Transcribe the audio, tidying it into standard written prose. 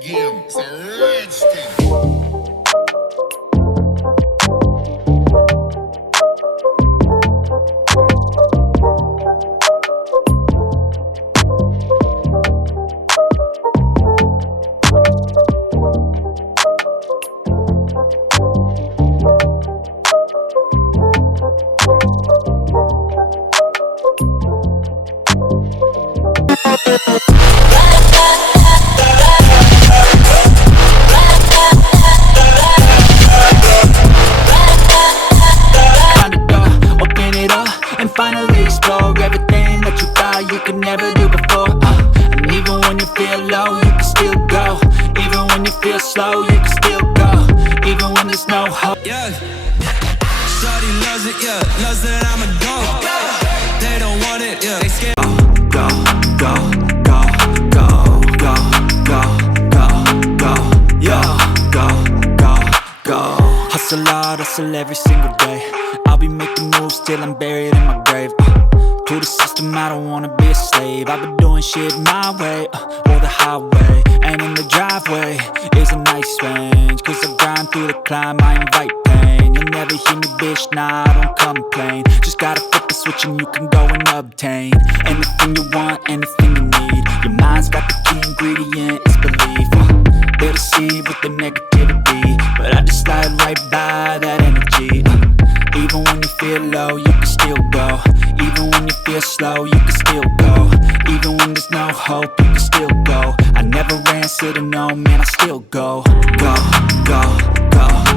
again. It's a rich thing. Finally explore everything that you thought you could never do before. And even when you feel low, you can still go. Even when you feel slow, you can still go. Even when there's no hope. Yeah, shawty loves it, yeah, loves that I'm a go. They don't want it, yeah, they scared. Go, go, go, go, go, go, go, go, yeah, go, go, go. Hustle hard, hustle every single day. I'll be making moves till I'm buried in my grave. To the system, I don't wanna be a slave. I've been doing shit my way, or the highway. And in the driveway is a nice range. Cause I grind through the climb, I invite pain. You'll never hear me, bitch, nah, I don't complain. Just gotta flip the switch and you can go and obtain anything you want, anything you need. Your mind's got the key ingredient, it's belief. They'll deceive with the negativity, but I just slide right by that energy. Even when you feel low, you can still go. Even when you feel slow, you can still go. Even when there's no hope, you can still go. I never answer to no, man, I still go. Go, go, go.